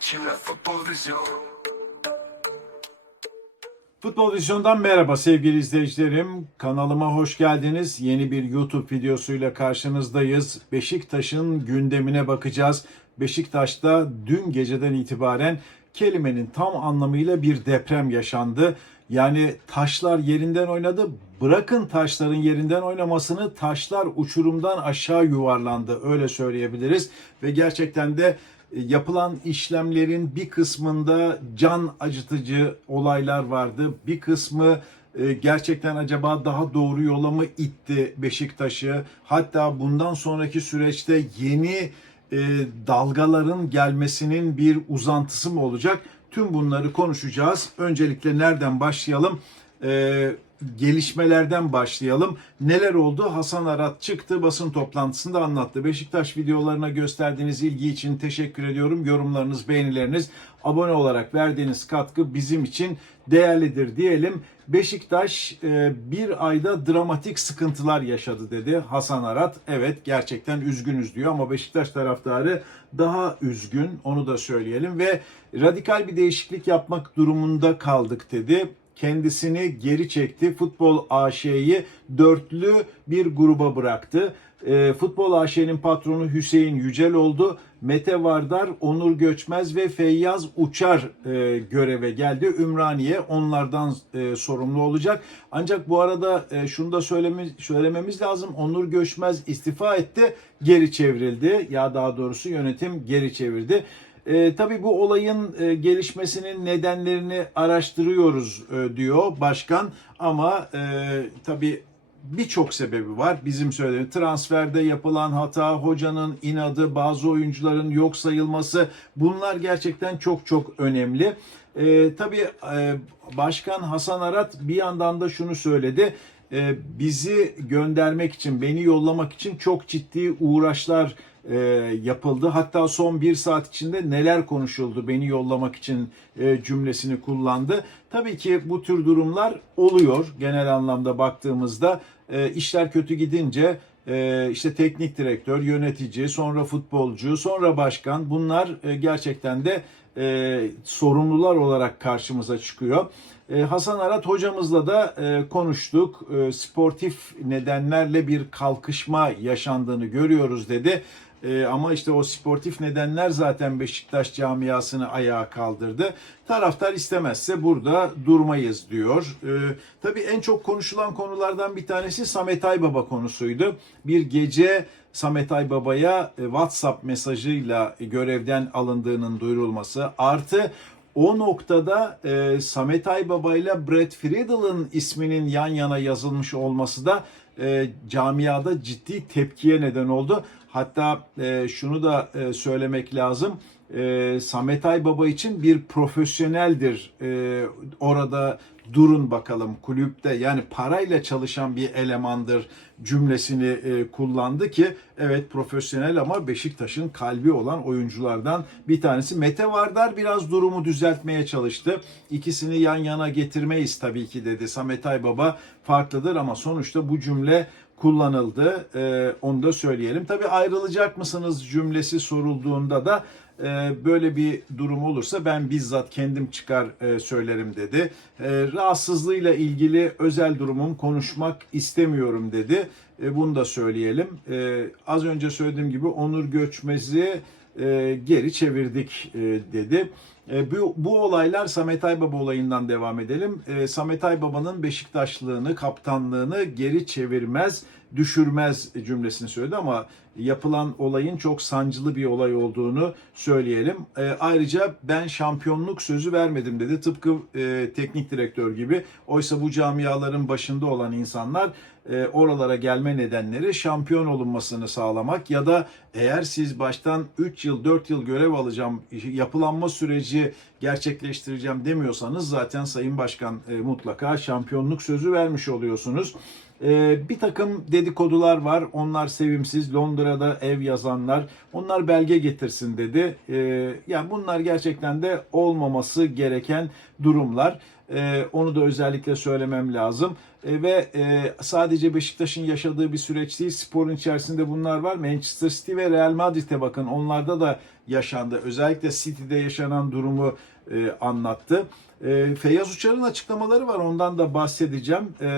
maçıyla futbol vizyon Futbol Vizyon'dan merhaba sevgili izleyicilerim. Kanalıma hoş geldiniz. Yeni bir YouTube videosuyla karşınızdayız. Beşiktaş'ın gündemine bakacağız. Beşiktaş'ta dün geceden itibaren kelimenin tam anlamıyla bir deprem yaşandı. Yani taşlar yerinden oynadı. Bırakın taşların yerinden oynamasını taşlar uçurumdan aşağı yuvarlandı. Öyle söyleyebiliriz. Ve gerçekten de yapılan işlemlerin bir kısmında can acıtıcı olaylar vardı. Bir kısmı e, gerçekten acaba daha doğru yola mı itti Beşiktaş'ı? Hatta bundan sonraki süreçte yeni e, dalgaların gelmesinin bir uzantısı mı olacak? Tüm bunları konuşacağız. Öncelikle nereden başlayalım? Gelişmelerden başlayalım. Neler oldu? Hasan Arat çıktı basın toplantısında anlattı. Beşiktaş videolarına gösterdiğiniz ilgi için teşekkür ediyorum. Yorumlarınız, beğenileriniz, abone olarak verdiğiniz katkı bizim için değerlidir diyelim. Beşiktaş e, bir ayda dramatik sıkıntılar yaşadı dedi Hasan Arat. Evet gerçekten üzgünüz diyor ama Beşiktaş taraftarı daha üzgün onu da söyleyelim ve radikal bir değişiklik yapmak durumunda kaldık dedi kendisini geri çekti. Futbol AŞ'yi dörtlü bir gruba bıraktı. E, Futbol AŞ'nin patronu Hüseyin Yücel oldu. Mete Vardar, Onur Göçmez ve Feyyaz Uçar e, göreve geldi. Ümraniye onlardan e, sorumlu olacak. Ancak bu arada e, şunu da söylemi, söylememiz lazım. Onur Göçmez istifa etti, geri çevrildi. Ya daha doğrusu yönetim geri çevirdi. E, tabii bu olayın e, gelişmesinin nedenlerini araştırıyoruz e, diyor başkan ama e, tabii birçok sebebi var. Bizim söylediğimiz transferde yapılan hata, hocanın inadı, bazı oyuncuların yok sayılması bunlar gerçekten çok çok önemli. E, tabii e, Başkan Hasan Arat bir yandan da şunu söyledi. E, bizi göndermek için, beni yollamak için çok ciddi uğraşlar e, yapıldı. Hatta son bir saat içinde neler konuşuldu beni yollamak için e, cümlesini kullandı. Tabii ki bu tür durumlar oluyor genel anlamda baktığımızda. E, işler kötü gidince e, işte teknik direktör, yönetici, sonra futbolcu, sonra başkan bunlar e, gerçekten de e, sorumlular olarak karşımıza çıkıyor. Hasan Arat hocamızla da konuştuk. Sportif nedenlerle bir kalkışma yaşandığını görüyoruz dedi. E, ama işte o sportif nedenler zaten Beşiktaş camiasını ayağa kaldırdı. Taraftar istemezse burada durmayız diyor. E, tabii en çok konuşulan konulardan bir tanesi Samet Aybaba konusuydu. Bir gece Samet Aybaba'ya e, WhatsApp mesajıyla görevden alındığının duyurulması artı o noktada e, Samet Aybaba ile Brad Friedel'ın isminin yan yana yazılmış olması da e, camiada ciddi tepkiye neden oldu. Hatta e, şunu da e, söylemek lazım. E, Samet Aybaba için bir profesyoneldir. E, orada durun bakalım kulüpte yani parayla çalışan bir elemandır cümlesini e, kullandı ki evet profesyonel ama Beşiktaş'ın kalbi olan oyunculardan bir tanesi. Mete Vardar biraz durumu düzeltmeye çalıştı. İkisini yan yana getirmeyiz tabii ki dedi. Samet Aybaba farklıdır ama sonuçta bu cümle kullanıldı. Ee, onu da söyleyelim. Tabii ayrılacak mısınız cümlesi sorulduğunda da e, böyle bir durum olursa ben bizzat kendim çıkar e, söylerim dedi. E, rahatsızlığıyla ilgili özel durumum konuşmak istemiyorum dedi. E, bunu da söyleyelim. E, az önce söylediğim gibi Onur Göçmez'i e, geri çevirdik e, dedi. E, bu, bu olaylar Samet Aybaba olayından devam edelim. E, Samet Aybaba'nın Beşiktaşlığını, kaptanlığını geri çevirmez, düşürmez cümlesini söyledi ama yapılan olayın çok sancılı bir olay olduğunu söyleyelim. E, ayrıca ben şampiyonluk sözü vermedim dedi. Tıpkı e, teknik direktör gibi. Oysa bu camiaların başında olan insanlar e, oralara gelme nedenleri şampiyon olunmasını sağlamak ya da eğer siz baştan 3 yıl 4 yıl görev alacağım yapılanma süreci gerçekleştireceğim demiyorsanız zaten Sayın Başkan e, mutlaka şampiyonluk sözü vermiş oluyorsunuz. E, bir takım dedikodular var. Onlar sevimsiz. Londra'da ev yazanlar. Onlar belge getirsin dedi. E, yani bunlar gerçekten de olmaması gereken durumlar. E, onu da özellikle söylemem lazım. E, ve e, sadece Beşiktaş'ın yaşadığı bir süreç değil, sporun içerisinde bunlar var. Manchester City ve Real Madrid'e bakın onlarda da yaşandı. Özellikle City'de yaşanan durumu e, anlattı. E, Feyyaz Uçar'ın açıklamaları var ondan da bahsedeceğim. E,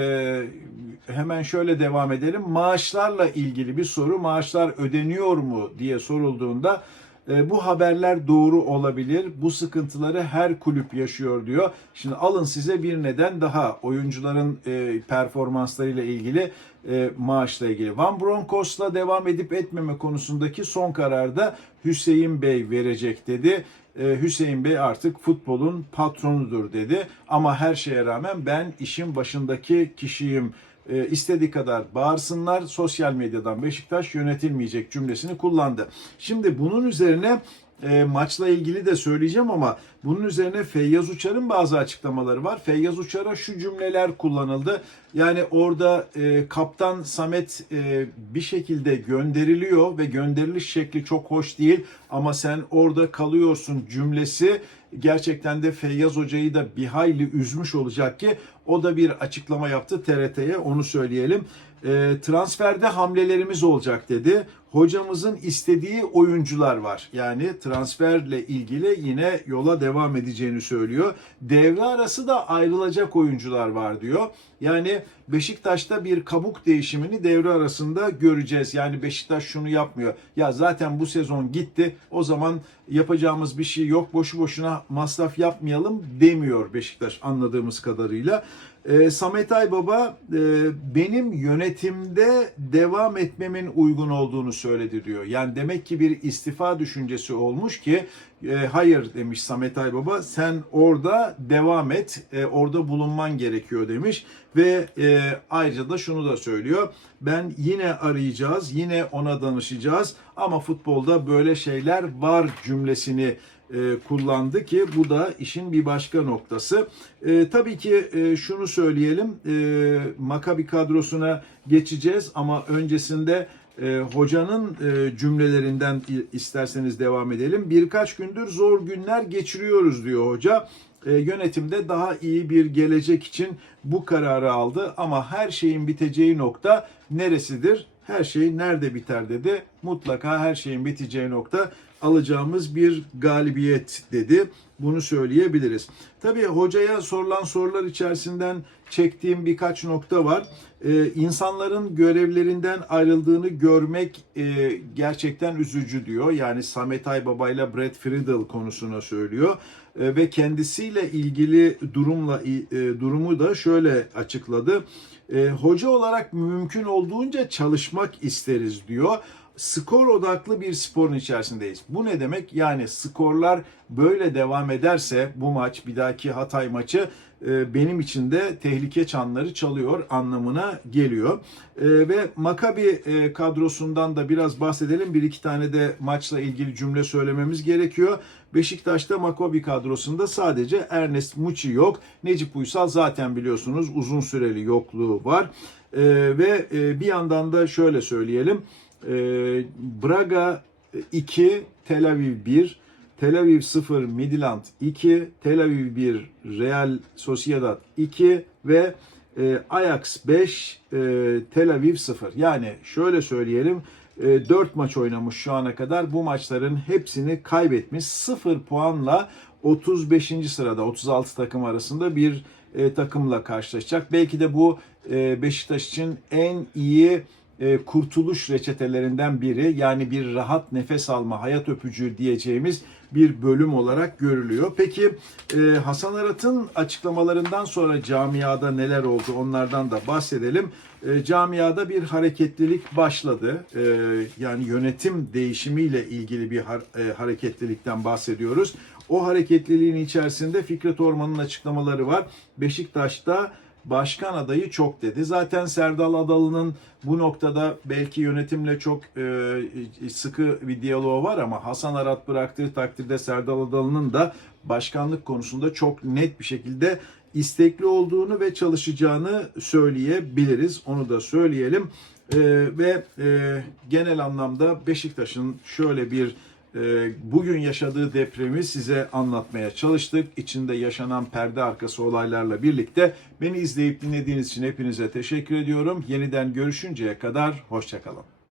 hemen şöyle devam edelim. Maaşlarla ilgili bir soru. Maaşlar ödeniyor mu diye sorulduğunda e, bu haberler doğru olabilir. Bu sıkıntıları her kulüp yaşıyor diyor. Şimdi alın size bir neden daha oyuncuların e, performanslarıyla ilgili e, maaşla ilgili. Van Bronckhorst'la devam edip etmeme konusundaki son kararda Hüseyin Bey verecek dedi. Hüseyin Bey artık futbolun patronudur dedi. Ama her şeye rağmen ben işin başındaki kişiyim e, istediği kadar bağırsınlar. Sosyal medyadan Beşiktaş yönetilmeyecek cümlesini kullandı. Şimdi bunun üzerine e, maçla ilgili de söyleyeceğim ama bunun üzerine Feyyaz Uçar'ın bazı açıklamaları var. Feyyaz Uçar'a şu cümleler kullanıldı. Yani orada e, kaptan Samet e, bir şekilde gönderiliyor ve gönderiliş şekli çok hoş değil ama sen orada kalıyorsun cümlesi gerçekten de Feyyaz Hoca'yı da bir hayli üzmüş olacak ki o da bir açıklama yaptı TRT'ye onu söyleyelim. E, transferde hamlelerimiz olacak dedi. Hocamızın istediği oyuncular var. Yani transferle ilgili yine yola devam edeceğini söylüyor. Devre arası da ayrılacak oyuncular var diyor. Yani Beşiktaş'ta bir kabuk değişimini devre arasında göreceğiz. Yani Beşiktaş şunu yapmıyor. Ya zaten bu sezon gitti. O zaman yapacağımız bir şey yok. Boşu boşuna masraf yapmayalım demiyor Beşiktaş anladığımız kadarıyla. E, Samet Aybaba e, benim yönetimde devam etmemin uygun olduğunu söyledi diyor. Yani demek ki bir istifa düşüncesi olmuş ki e, hayır demiş Samet Aybaba sen orada devam et e, orada bulunman gerekiyor demiş ve e, ayrıca da şunu da söylüyor ben yine arayacağız yine ona danışacağız ama futbolda böyle şeyler var cümlesini e, kullandı ki bu da işin bir başka noktası. E, tabii ki e, şunu söyleyelim e, Makabi kadrosuna geçeceğiz ama öncesinde e, hocanın e, cümlelerinden isterseniz devam edelim. Birkaç gündür zor günler geçiriyoruz diyor hoca. E, yönetimde daha iyi bir gelecek için bu kararı aldı ama her şeyin biteceği nokta neresidir? Her şey nerede biter dedi. Mutlaka her şeyin biteceği nokta alacağımız bir galibiyet dedi. Bunu söyleyebiliriz. Tabii hocaya sorulan sorular içerisinden çektiğim birkaç nokta var. Ee, insanların görevlerinden ayrıldığını görmek e, gerçekten üzücü diyor. Yani Samet Aybaba ile Brad Friedel konusuna söylüyor. E, ve kendisiyle ilgili durumla e, durumu da şöyle açıkladı. E, hoca olarak mümkün olduğunca çalışmak isteriz diyor skor odaklı bir sporun içerisindeyiz. Bu ne demek? Yani skorlar böyle devam ederse bu maç bir dahaki Hatay maçı e, benim için de tehlike çanları çalıyor anlamına geliyor. E, Ve Makabi e, kadrosundan da biraz bahsedelim. Bir iki tane de maçla ilgili cümle söylememiz gerekiyor. Beşiktaş'ta Makabi kadrosunda sadece Ernest Muçi yok. Necip Uysal zaten biliyorsunuz uzun süreli yokluğu var. Ve bir yandan da şöyle söyleyelim. E, Braga 2, Tel Aviv 1, Tel Aviv 0, Midland 2, Tel Aviv 1, Real Sociedad 2 ve e, Ajax 5, e, Tel Aviv 0. Yani şöyle söyleyelim 4 maç oynamış şu ana kadar bu maçların hepsini kaybetmiş. 0 puanla 35. sırada 36 takım arasında bir e, takımla karşılaşacak. Belki de bu e, Beşiktaş için en iyi e, kurtuluş reçetelerinden biri yani bir rahat nefes alma, hayat öpücüğü diyeceğimiz bir bölüm olarak görülüyor. Peki e, Hasan Arat'ın açıklamalarından sonra camiada neler oldu onlardan da bahsedelim. E, camiada bir hareketlilik başladı. Yani yönetim değişimiyle ilgili bir har- hareketlilikten bahsediyoruz. O hareketliliğin içerisinde Fikret Orman'ın açıklamaları var. Beşiktaş'ta başkan adayı çok dedi. Zaten Serdal Adalı'nın bu noktada belki yönetimle çok e, sıkı bir diyaloğu var ama Hasan Arat bıraktığı takdirde Serdal Adalı'nın da başkanlık konusunda çok net bir şekilde istekli olduğunu ve çalışacağını söyleyebiliriz. Onu da söyleyelim. E, ve e, genel anlamda Beşiktaş'ın şöyle bir Bugün yaşadığı depremi size anlatmaya çalıştık. İçinde yaşanan perde arkası olaylarla birlikte beni izleyip dinlediğiniz için hepinize teşekkür ediyorum. Yeniden görüşünceye kadar hoşçakalın.